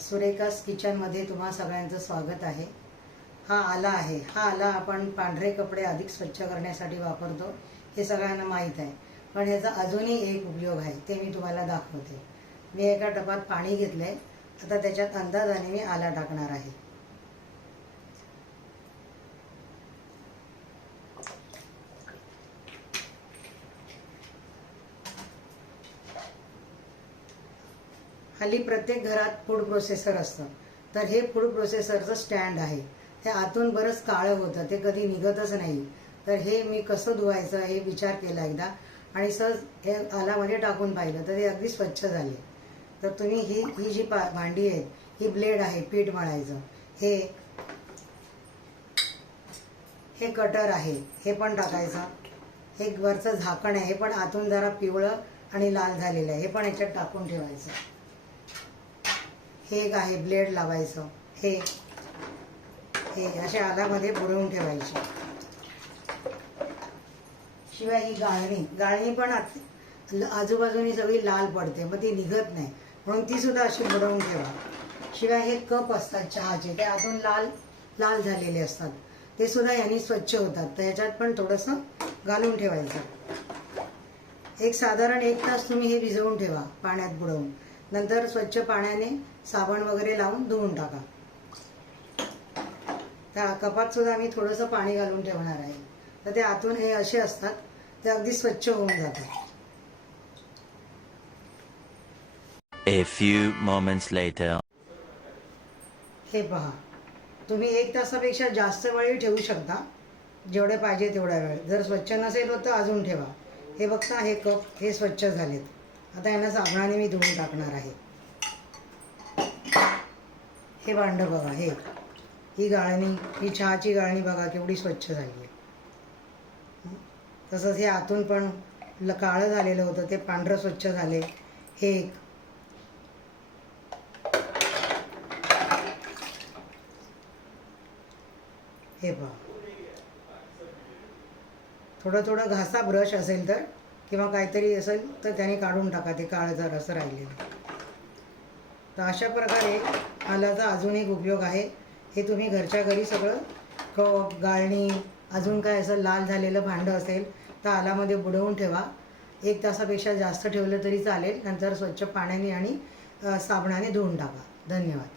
सुरेखास किचनमध्ये तुम्हा सगळ्यांचं स्वागत आहे। हा आला आहे। हा आला आपण पांढरे कपडे अधिक स्वच्छ करण्यासाठी वापरतो, हे सगळ्यांना माहीत आहे। पण ह्याचा अजूनही एक उपयोग आहे, ते मी तुम्हाला दाखवते। मी एका टपात पाणी घेतलंय, आता त्याच्यात अंदाजाने मी आला टाकणार आहे। हल्ली प्रत्येक घरात फूड प्रोसेसर असतं, तर हे फूड प्रोसेसरचं स्टँड आहे। हे आतून बरंच काळं होतं, ते कधी निघतच नाही। तर हे मी कसं धुवायचं हे विचार केला एकदा, आणि सहज हे आलामध्ये टाकून पाहिलं तर हे अगदी स्वच्छ झाले। तर तुम्ही ही जी भांडी आहेत, ही ब्लेड आहे पीठ मळायचं, हे कटर आहे, हे पण टाकायचं। हे वरचं झाकण आहे, हे पण आतून जरा पिवळं आणि लाल झालेलं आहे, हे पण याच्यात टाकून ठेवायचं। हे एक आहे ब्लेड लावायचं, हे अशा आलामध्ये बुडवून ठेवायचे। शिवाय ही गाळणी पण आजूबाजूनी सगळी लाल पडते, मग ती निघत नाही, म्हणून ती सुद्धा अशी बुडवून ठेवा। शिवाय हे कप असतात चहाचे, ते आतून लाल झालेले असतात, ते सुद्धा यांनी स्वच्छ होतात, तर ह्याच्यात पण थोडंसं घालून ठेवायचं। एक साधारण 1 तास तुम्ही हे भिजवून ठेवा पाण्यात बुडवून, नंतर स्वच्छ पाण्याने साबण वगैरे लावून धुवून टाका। त्या कपात सुद्धा मी थोडंसं पाणी घालून ठेवणार आहे, तर ते आतून हे असे असतात, ते अगदी स्वच्छ होऊन जातात। A few moments later. हे पहा, तुम्ही 1 तासापेक्षा जास्त वेळ ठेवू शकता, जेवढे पाहिजे तेवढा वेळ। जर स्वच्छ नसेल होत तर अजून ठेवा। हे बघता, हे कप हे स्वच्छ झालेत, आता यांना साबणाने मी धुवून टाकणार आहे। हे भांडं बघा, ही गाळणी, ही चहाची गाळणी बघा केवढी स्वच्छ झाली आहे। तसंच हे आतून पण काळं झालेलं होतं, ते पांढरं स्वच्छ झाले। हे पहा, थोडं घासा ब्रश असेल तर, किंवा काहीतरी असेल तर त्याने काढून टाका ते काळं जर असं राहिलेलं। तर अशा प्रकारे आलाचा अजून एक उपयोग आहे। हे तुम्ही घरच्या घरी सगळं कप, गाळणी, अजून काय असं लाल झालेलं भांडं असेल तर आलामध्ये बुडवून ठेवा। 1 तासापेक्षा जास्त ठेवलं तरी चालेल, नंतर स्वच्छ पाण्याने आणि साबणाने धुवून टाका। धन्यवाद।